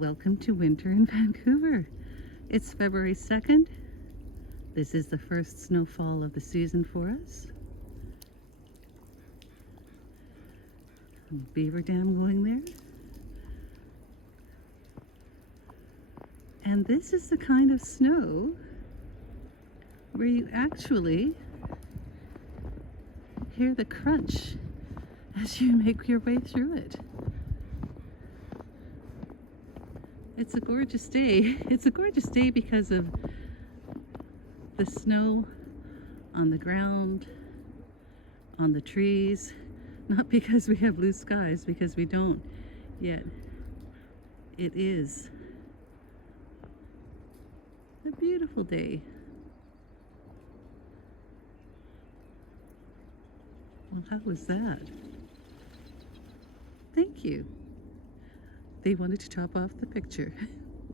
Welcome to winter in Vancouver. It's February 2nd. This is the first snowfall of the season for us. Beaver Dam going there. And this is the kind of snow where you actually hear the crunch as you make your way through it. It's a gorgeous day. It's a gorgeous day because of the snow on the ground, on the trees. Not because we have blue skies, because we don't yet. It is a beautiful day. Well, how was that? Thank you. They wanted to top off the picture.